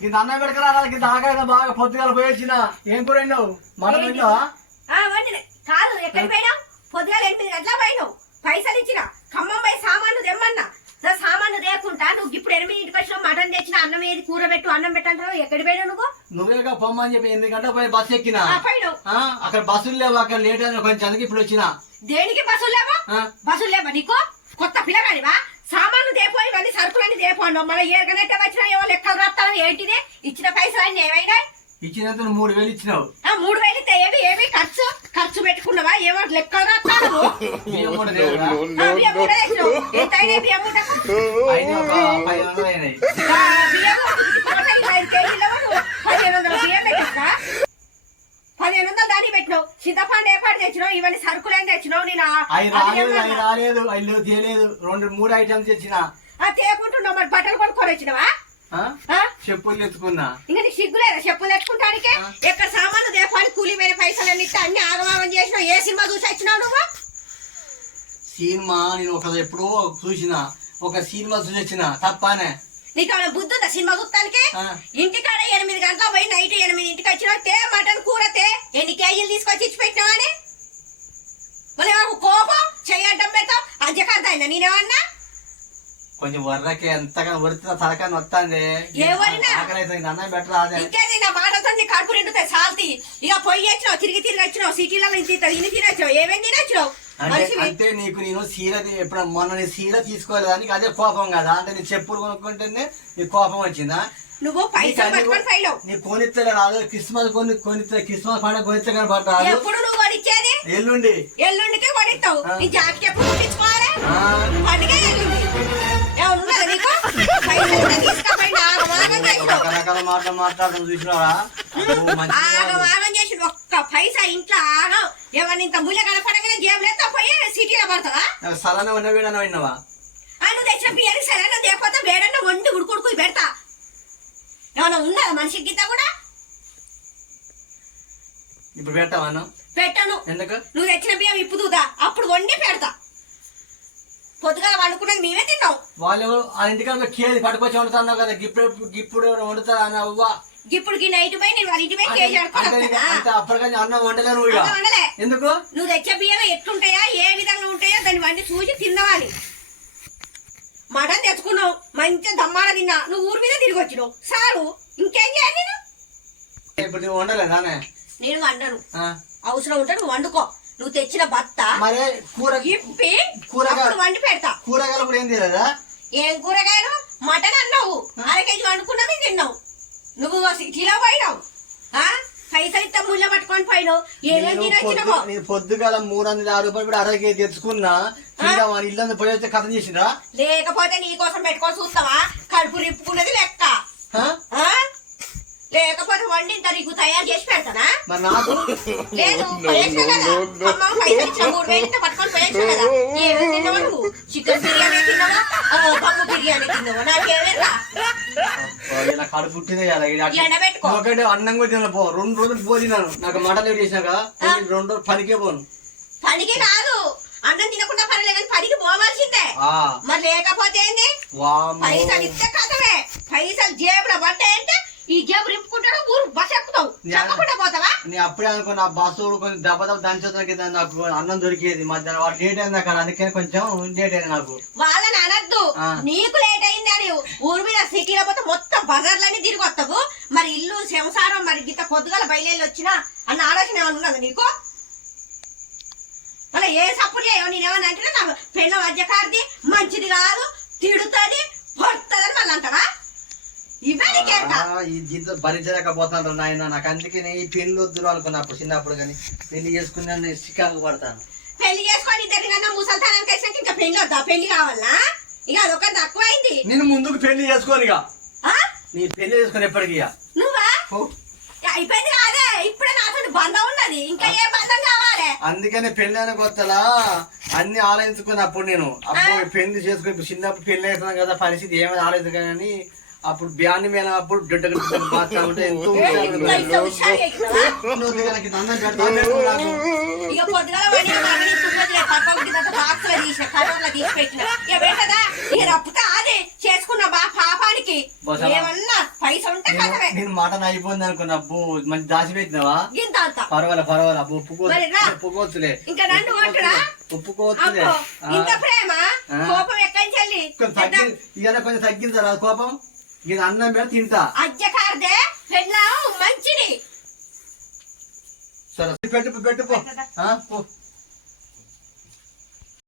ఇంత అన్నం పెడకరా ఇంత ఆకలి బాగా పొద్దుగాల పోయి వచ్చిన ఏం కూర వండావా ఆ, వండిన. కాదు ఎక్కడికి పోయినావు? పొద్దుగాల ఎనిమిది గంటల పోయినావు. పైసలు ఇచ్చిన. ఖమ్మం పోయి సామాన్లు తెమ్మన్నా. సామాన్లు తేకుంటా. నువ్వు ఇప్పుడు ఎనిమిదింటికి వచ్చినావు మటన్ తెచ్చిన అన్నం ఏది కూర పెట్టు అన్నం పెట్టంటావు? ఎక్కడికి పోయినావు నువ్వు? నువ్వేగా పొమ్మని చెప్పి ఎనిమిది గంటల పోయి బస్సు ఎక్కిన? అక్కడ బస్సులు లేవు అక్కడ లేట్ అయిన కొంచెం అందుకే ఇప్పుడు వచ్చిన. దేనికి బస్సులు లేవా? బస్సులు లేవా నీకు? కొత్త పిల్లగాడివా? సామాన్లు దేపో ఇవన్నీ సరుకులన్నీ దేపోండు మన ఏరగనట్టే వచ్చినా ఏవో లెక్కలు రాస్తావు ఏంటిది? ఇచ్చిన పైసలు అన్ని ఏమైనా మూడు వేలు ఇచ్చినావు. ఆ, మూడు వేలు ఇస్తే ఏమి ఏమి ఖర్చు? ఖర్చు పెట్టుకున్నావా? ఏమో లెక్కలు బియ్యం కూడా తెచ్చినావు. ఎంత బియ్యం మూటకు? అయినాయి ఒక పది వందలు అయినాయి ఆ, బియ్యం మూట ఈ ఐదు కేజీలు ఇవ్వడు. పదిహేను వందల బియ్యం పెట్టినా పదిహేను వందలు దాన్ని పెట్టినావు చింతపండు ఏపాటు తెచ్చినావు ఇవన్నీ సరుకులు ఏం తెచ్చినావు నేను అవి రాలేదు? అవి అవి రెండు మూడు ఐటమ్స్ తెచ్చిన. ఆ, తేకుంటున్నావు మరి బట్టలు కొనుక్కొని వచ్చినావా? చెప్పులు తెచ్చుకున్నా ఇంకా నీకు సిగ్గులేదా చెప్పులు తెచ్చుకుంటానికే. ఎక్కడ సామాన్లు దేపాలి కూలిపోయిన పైసలు అన్ని అన్ని ఆగమాగం చేసినావు. ఏ సినిమా చూసి వచ్చినావు నువ్వు? సినిమా నేను ఒక ఎప్పుడో చూసిన. ఒక సినిమా చూసి వచ్చిన తప్పనే. నీకు ఏమైనా బుద్ధి ఉందా? సినిమా చూస్తానికి. ఇంటికాడ ఎనిమిది గంటల పోయి నైట్ ఎనిమిది ఇంటికి వచ్చినావు తే మటన్ కూర తే. ఎన్ని కేజీలు తీసుకొచ్చి ఇచ్చి పెట్టినావని మళ్ళీ మాకు కోపం చెయ్యడ్డం పెడతావు. అంజకార్తయినా నేనేమన్నా? కొంచెం వర్రకి ఎంతగా వరితే తలకాని వస్తాంది అన్నం ఇంకేది? నా మాటతో నీ కడుపు నిండుతాయి సాల్తి. ఇక పొయ్యి వచ్చినావు తిరిగి తిరిగి వచ్చినావు సిటీలలో ఇంత ఇంత ఇన్ని తినొచ్చినావు ఏమేమి తినొచ్చినావు అంటే నీకు నేను సీర ఎప్పుడు మొన్న నీ సీర తీసుకోలేదా? నీకు అదే కోపం కదా. అంటే నీ చెప్పులు కొనుక్కుంటేనే నీకు కోపం వచ్చిందా? నువ్వు నీ కొనిస్తే రాదు. క్రిస్మస్ కొని కొనిస్తే క్రిస్మస్ పండుగ కొనిస్తే కానీ పట్టు రాదు ఎప్పుడు నువ్వు కొనిచ్చేది? ఎల్లుండి. ఎల్లుండికి కొనిస్తావు. నీ జాకెట్ ఎప్పుడు పండుగ ఎల్లుండి. చేసినావు. రకరకాల మాటలు మాట్లాడడం చూసినావా. కాదు. పైసా ఇంట్లో ఆగం ఏమన్నా ఇంత ముళ్ళ కనపడగానే జేబులేస్తా పోయి సిటీలో పడతావా? సలన ఉన్న వీడన విన్నావా? నువ్వు తెచ్చిన బియ్యానికి సరైన దేకపోతే వేడన్న వండి ఉడుకుడుకు పెడతా. ఏమన్నా ఉన్నదా మనిషి గీత కూడా? ఇప్పుడు పెట్టావాను పెట్టను. ఎందుకు? నువ్వు తెచ్చిన బియ్యం ఇప్పుదుదా అప్పుడు వండి పెడతా. పొద్దుగా వండుకున్నది మేమే తిన్నాం. వాళ్ళు ఆ ఇంటికాడ కేజీ పట్టుకొచ్చి వండుతున్నావు కదా. ఇప్పుడు ఎవరు వండుతారు అని అవ్వ. ఇప్పుడు నైట్ పోయి నేను వాళ్ళ ఇంటి పోయి అన్నం వండలే. ఎందుకు? నువ్వు తెచ్చే బియ్యం ఎట్లుంటాయా? ఏ విధంగా ఉంటాయో దాన్ని వండి చూసి తిన్నవాలి. మటన్ తెచ్చుకున్నావు మంచి దమ్మాడ తిన్నా. నువ్వు ఊరి మీద తిరిగి వచ్చినావు. సారు ఇంకేం చేయాలి నేను? ఇప్పుడు నువ్వు వండలే నానే. వండను. అవసరం ఉంటే నువ్వు వండుకో. నువ్వు తెచ్చిన భర్త మరి కూర ఇప్పి కూరగా- అప్పుడు వండి పెడతా. కూరగాయలు కూడా ఏం తెలియదా ఏం కూరగాయలు? మటన్ అన్నావు. అర కేజీ వండుకున్నది తిన్నావు. నువ్వు సిటీలో పోయినావు? పైసలు ఇస్తే ముళ్ళ పట్టుకొని పోయినావు. ఏమేమి నేను తినొచ్చినావో పొద్దు- నేను పొద్దుగాల మూడు వందల యాభై రూపాయలు కూడా అరవై తెచ్చుకున్నా. ఇల్లు పోయి కథ చేసిండ్రా? లేకపోతే నీ కోసం పెట్టుకొని చూస్తావా? కడుపు నింపుకున్నది లెక్క ఆ? ఆ? లేకపోతే వండి ఇంత నీకు తయారు చేసి పెడతానా? మరి నాకు? లేదు పోయొచ్చు కదా. అమ్మ పైసలు ఇచ్చిన మూడు వేలు ఇంత పట్టుకొని పోయొచ్చు కదా. ఏమేమి తిన్నావా నువ్వు? చికెన్ బిర్యానీ తిన్నావా? పప్పు బిర్యానీ తిన్నావా? నాకేమేరా ఓ, ఇలా కడుపు పుట్టిందే కదా. ఇది అట్లా. ఎండబెట్టుకో. ఒకటి అన్నం కూడా తిన పో రెండు రోజులు పోదినాను నాకు మటన్ చేసినాక. రెండు రోజులు పనికే పోను. పనికి కాదు. అన్నం తినకుండా పర్లేదు కానీ పనికి పోవాల్సిందే. ఆ, మరి లేకపోతే ఏంది. పైసలు ఇస్తే కథమే. పైసలు జేబులో పడ్డాయంటే ఈ జేబు రింపుకుంటాడు ఊరు బస్ ఎక్కుతావు. చెప్పకుండా పోతావా? నేను అప్పుడే అనుకున్నా బస్సు కొంచెం దెబ్బ దెబ్బ దంచడానికి నాకు అన్నం దొరికేది మధ్యాహ్నం. వాడు లేట్ అయింది అక్కడ అందుకని కొంచెం లేట్ అయింది నాకు. వాళ్ళని అనద్దు. నీకు లేట్ అయింది అని ఊరు మీద సిటీలో పోతే మొత్తం బజార్లన్నీ తిరిగి వస్తావు. మరి ఇల్లు సంసారం మరి గిత్త పొద్దుగల బయలుదేరి వచ్చినా అన్న ఆలోచన ఏమైనా ఉన్నది నీకు? మళ్ళీ ఏ సపోర్ట్ చేయవు? నేనేమన్నా అంటే నా పెళ్ళ మధ్యకారిది మంచిది కాదు తిడుతుంది పొడుతుందని మళ్ళీ ఈ జీతం భరించలేకపోతాను నాయన. నాకు అందుకే నేను ఈ పెళ్ళి వద్దు అనుకున్నా అప్పుడు చిన్నప్పుడు కానీ. పెళ్ళి చేసుకున్నాను నేను చికాకు పడతాను. పెళ్ళి చేసుకొని ఇద్దరి కన్నా ముసల్తానానికి ఇంకా పెళ్ళి వద్దా? పెళ్ళి కావాలా? ఇక అదొక తక్కువైంది. నేను ముందుకు పెళ్ళి చేసుకోను ఇక. ఆ? నీ పెళ్ళి చేసుకుని ఎప్పటికీ. నువ్వా? అయిపోయింది కాదే. ఇప్పుడే నాతో బంధం ఉన్నది. ఇంకా ఏ బంధం కావాలి? అందుకనే పెళ్ళి అనే కొత్తలా అన్ని ఆలోచించుకున్నప్పుడు నేను అప్పుడు పెళ్ళి చేసుకుని చిన్నప్పుడు పెళ్ళి అవుతున్నాం కదా పరిస్థితి ఏమైనా ఆలోచించగాని అప్పుడు బ్యాన్ని మీద అప్పుడు ఉంటే ఎంతో నేను మాట అయిపోయింది అనుకున్నా అబ్బో మంచి దాచి పెట్టినావా? గింత అంత పర్వాలే పర్వాలే అబ్బో. ఒప్పుకోవచ్చులే ఇంకా నన్ను? ఒప్పుకోవచ్చులే. ఇంత ప్రేమ. కోపం ఎక్కడి కొంచెం తగ్గింది కోపం? ఇది అన్నం మీద తింటా. అజ్జకారదే పెళ్ళాం మంచిది. సరే పెట్టు పెట్టు పో.